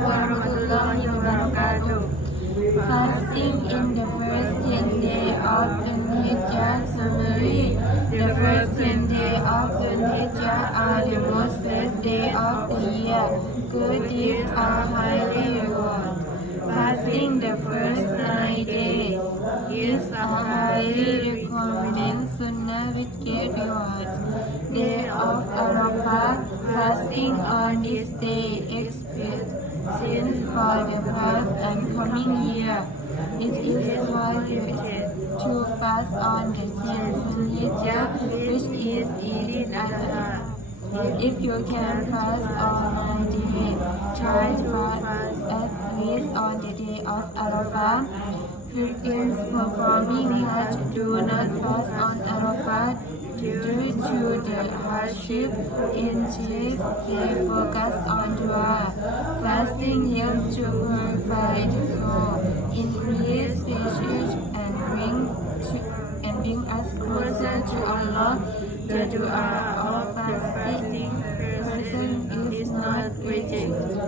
warahmatullahi wabarakatuh. Fasting in the first 10 days of the Hijjah summary. The first 10 days of the Hijjah are the most blessed days of the year. Good deeds are highly rewarded. Fasting the first 9 days is a highly recommended sunnah with great reward. Day of Arafah, fasting on this day expiates sins for the past and coming year. It is prohibited to fast on the 10th Hijjah, which is Eid al-Adha. If you can fast on 9 days, try to fast at least on the day of Arafah. Pilgrims performing Hajj do not fast on Arafah due to the hardship. Instead, they focus on dua. Fasting helps to purify the soul, increase patience, and bring us closer to Allah. The dua of fasting person is not rejected.